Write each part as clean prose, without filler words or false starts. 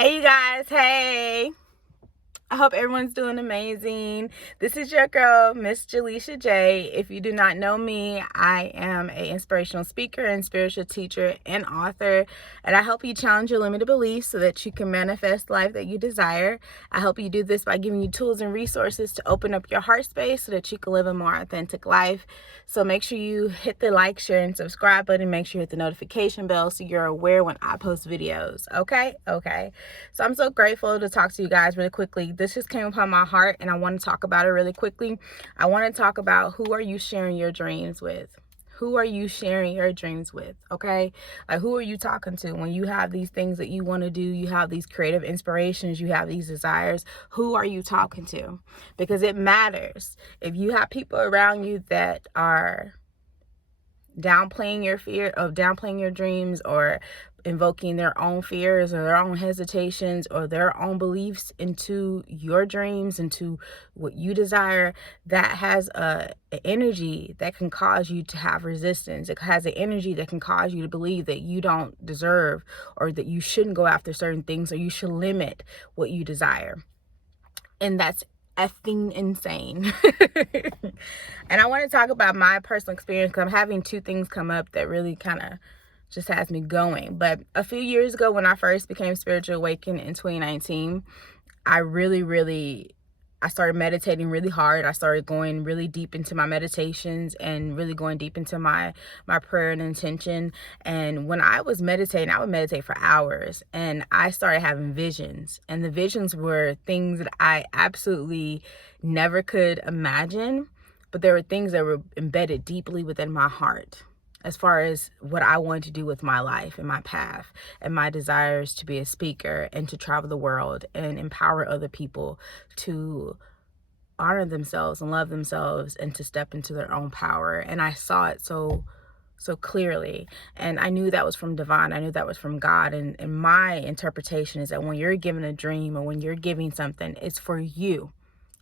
Hey, you guys. Hey. I hope everyone's doing amazing. This is your girl, Miss Jaleisha J. If you do not know me, I am an inspirational speaker and spiritual teacher and author, and I help you challenge your limited beliefs so that you can manifest the life that you desire. I help you do this by giving you tools and resources to open up your heart space so that you can live a more authentic life. So make sure you hit the like, share, and subscribe button. Make sure you hit the notification bell so you're aware when I post videos. Okay? So I'm so grateful to talk to you guys really quickly. This just came upon my heart and I want to talk about it really quickly. I want to talk about, who are you sharing your dreams with? Who are you sharing your dreams with? Okay? Like, who are you talking to when you have these things that you want to do? You have these creative inspirations, you have these desires. Who are you talking to? Because it matters. If you have people around you that are downplaying your fear of downplaying your dreams, or invoking their own fears or their own hesitations or their own beliefs into your dreams, into what you desire, that has an energy that can cause you to have resistance. It has an energy that can cause you to believe that you don't deserve, or that you shouldn't go after certain things, or you should limit what you desire. And that's effing insane. And I want to talk about my personal experience, because I'm having two things come up that really kind of just has me going. But a few years ago, when I first became spiritual awakened in 2019, I started meditating really hard. I started going really deep into my meditations and really going deep into my prayer and intention. And when I was meditating, I would meditate for hours, and I started having visions. And the visions were things that I absolutely never could imagine, but there were things that were embedded deeply within my heart, as far as what I wanted to do with my life and my path and my desires to be a speaker and to travel the world and empower other people to honor themselves and love themselves and to step into their own power. And I saw it so clearly, and I knew that was from divine. I knew that was from God. And my interpretation is that when you're given a dream, or when you're giving something, it's for you.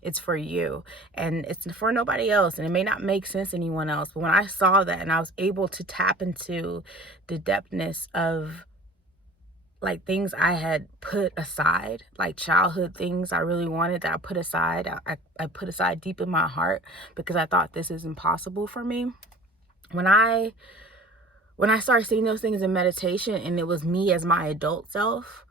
It's for you, and it's for nobody else, and it may not make sense to anyone else. But when I saw that, and I was able to tap into the depthness of, like, things I had put aside, like childhood things I really wanted that I put aside, I put aside deep in my heart, because I thought this is impossible for me. When I started seeing those things in meditation, and it was me as my adult self,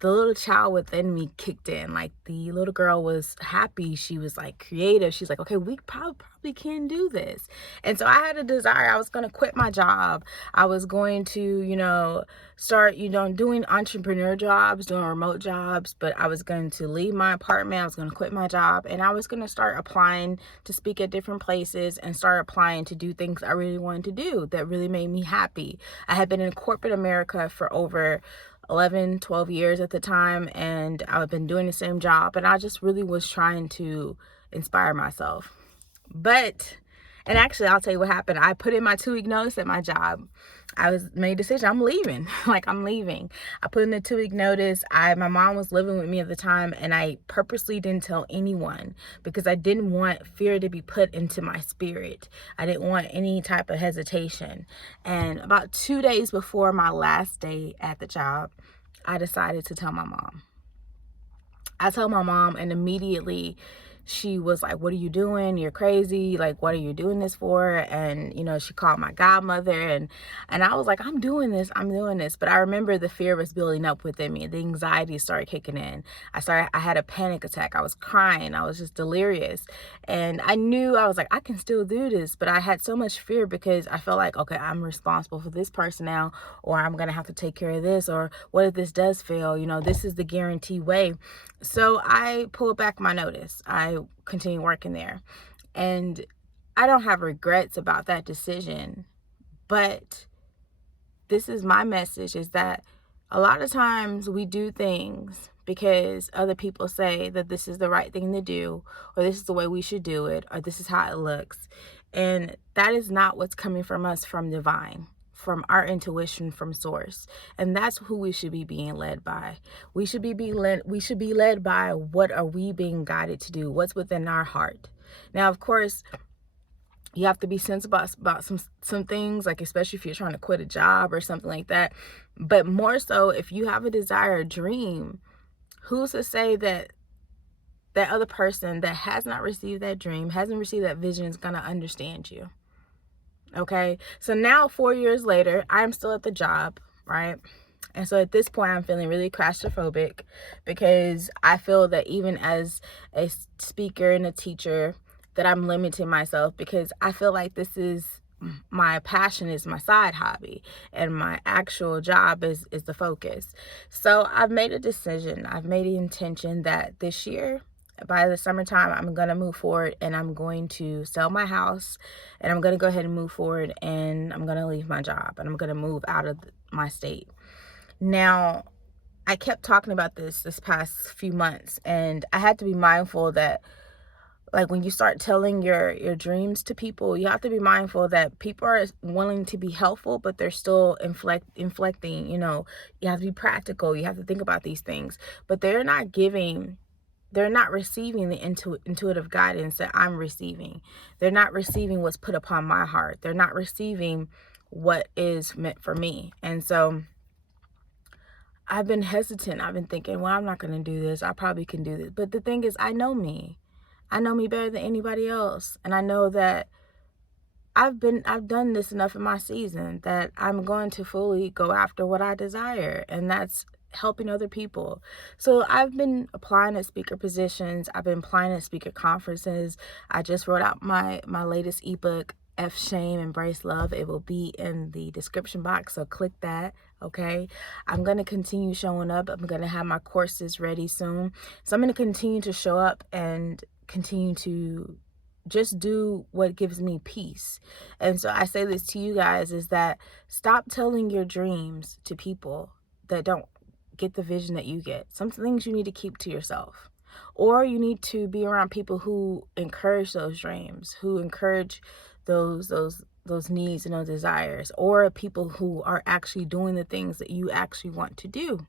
the little child within me kicked in. Like, the little girl was happy. She was like creative. She's like, okay, we probably can do this. And so I had a desire. I was going to quit my job. I was going to, start, doing entrepreneur jobs, doing remote jobs, but I was going to leave my apartment. I was going to quit my job, and I was going to start applying to speak at different places and start applying to do things I really wanted to do that really made me happy. I had been in corporate America for over 11, 12 years at the time, and I've been doing the same job, and I just really was trying to inspire myself. And actually, I'll tell you what happened. I put in my 2-week notice at my job. Made a decision. I'm leaving. I'm leaving. I put in a 2-week notice. My mom was living with me at the time, and I purposely didn't tell anyone, because I didn't want fear to be put into my spirit. I didn't want any type of hesitation. And about 2 days before my last day at the job, I decided to tell my mom. I told my mom, and immediately she was like, what are you doing? You're crazy. Like, what are you doing this for? And, she called my godmother, and I was like, I'm doing this. But I remember the fear was building up within me. The anxiety started kicking in. I had a panic attack. I was crying. I was just delirious. And I was like, I can still do this. But I had so much fear, because I felt like, okay, I'm responsible for this person now, or I'm going to have to take care of this, or what if this does fail? This is the guarantee way. So I pulled back my notice. I continued working there. And I don't have regrets about that decision. But this is my message, is that a lot of times we do things because other people say that this is the right thing to do, or this is the way we should do it, or this is how it looks. And that is not what's coming from us, from divine, from our intuition, from source. And that's who we should be being led by. We should be led by, what are we being guided to do? What's within our heart? Now, of course, You have to be sensible about some things, like especially if you're trying to quit a job or something like that. But more so, if you have a desire, a dream, who's to say that that other person that has not received that dream, hasn't received that vision, is going to understand you? Okay. So now 4 years later, I'm still at the job, right? And so at this point, I'm feeling really claustrophobic because I feel that even as a speaker and a teacher, that I'm limiting myself, because I feel like this is my passion, is my side hobby, and my actual job is the focus. So I've made a decision. I've made an intention that this year, by the summertime, I'm going to move forward and I'm going to sell my house, and I'm going to go ahead and move forward, and I'm going to leave my job, and I'm going to move out of my state. Now, I kept talking about this past few months, and I had to be mindful that, like, when you start telling your dreams to people, you have to be mindful that people are willing to be helpful, but they're still inflecting, you have to be practical. You have to think about these things, but they're not receiving the intuitive guidance that I'm receiving. They're not receiving what's put upon my heart. They're not receiving what is meant for me. And so I've been hesitant. I've been thinking, well, I'm not going to do this. I probably can do this. But the thing is, I know me. I know me better than anybody else. And I know that I've done this enough in my season that I'm going to fully go after what I desire, and that's helping other people. So I've been applying at speaker positions. I've been applying at speaker conferences. I just wrote out my latest ebook, F Shame, Embrace Love. It will be in the description box, so click that. Okay. I'm going to continue showing up. I'm going to have my courses ready soon. So I'm going to continue to show up and continue to just do what gives me peace. And so I say this to you guys, is that stop telling your dreams to people that don't get the vision that you get. Some things you need to keep to yourself, or you need to be around people who encourage those dreams, who encourage those needs and those desires, or people who are actually doing the things that you actually want to do,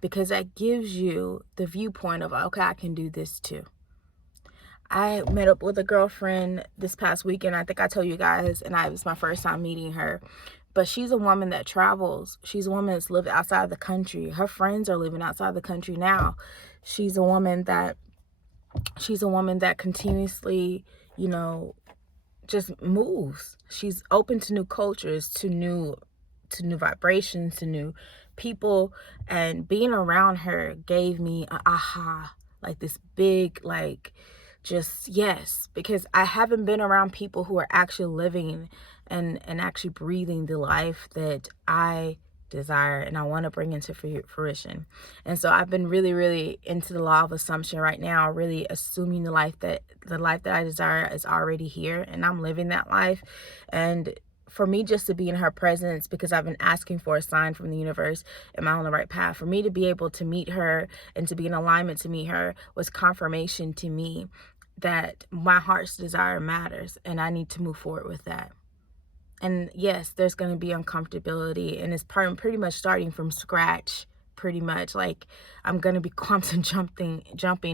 because that gives you the viewpoint of, okay, I can do this too. I met up with a girlfriend this past weekend. I think I told you guys, and it was my first time meeting her. But she's a woman that travels. She's a woman that's lived outside the country. Her friends are living outside the country now. She's a woman that continuously, just moves. She's open to new cultures, to new vibrations, to new people. And being around her gave me an aha, like this big, like, just yes, because I haven't been around people who are actually living and actually breathing the life that I desire and I want to bring into fruition. And so I've been really, really into the law of assumption right now, really assuming the life that I desire is already here, and I'm living that life. And for me, just to be in her presence, because I've been asking for a sign from the universe, am I on the right path? For me to be able to meet her and to be in alignment to meet her was confirmation to me that my heart's desire matters, and I need to move forward with that. And yes, there's going to be uncomfortability, and it's pretty much starting from scratch. Pretty much, like, I'm going to be quantum jumping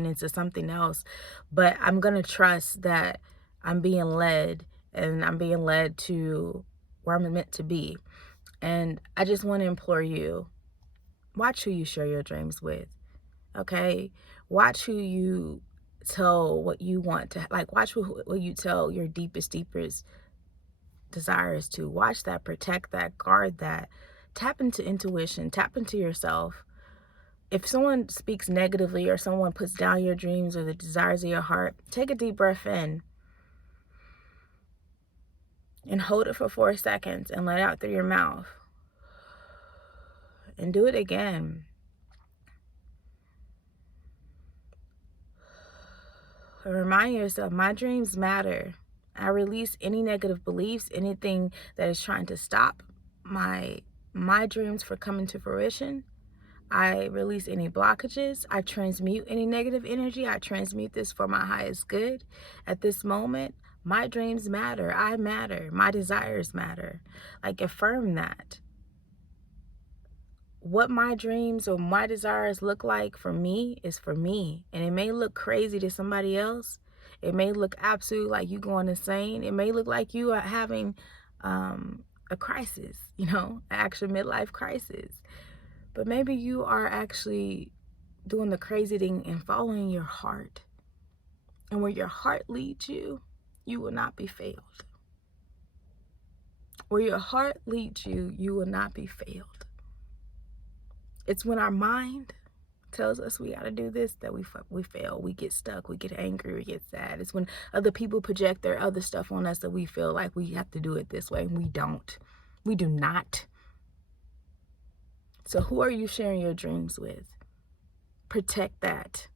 into something else, but I'm going to trust that I'm being led, and I'm being led to where I'm meant to be. And I just want to implore you, watch who you share your dreams with. Okay, watch who you tell what you want to, like, watch what you tell your deepest desires to. Watch that, protect that, guard that. Tap into intuition, tap into yourself. If someone speaks negatively, or someone puts down your dreams or the desires of your heart, take a deep breath in and hold it for 4 seconds and let it out through your mouth, and do it again. And remind yourself, my dreams matter. I release any negative beliefs, anything that is trying to stop my dreams from coming to fruition. I release any blockages. I transmute any negative energy. I transmute this for my highest good. At this moment, my dreams matter. I matter. My desires matter. Like, affirm that. What my dreams or my desires look like for me is for me. And it may look crazy to somebody else. It may look absolutely like you going insane. It may look like you are having a crisis, an actual midlife crisis. But maybe you are actually doing the crazy thing and following your heart. And where your heart leads you, you will not be failed. Where your heart leads you, you will not be failed. It's when our mind tells us we got to do this that we fail. We get stuck. We get angry. We get sad. It's when other people project their other stuff on us that we feel like we have to do it this way. And we don't. We do not. So who are you sharing your dreams with? Protect that.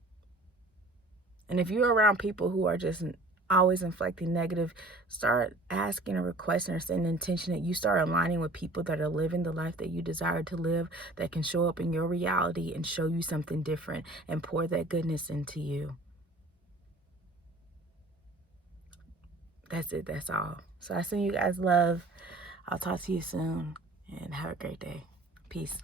And if you're around people who are just always inflecting negative, start asking or requesting or setting an intention that you start aligning with people that are living the life that you desire to live, that can show up in your reality and show you something different and pour that goodness into you. That's it. That's all. So I send you guys love. I'll talk to you soon and have a great day. Peace.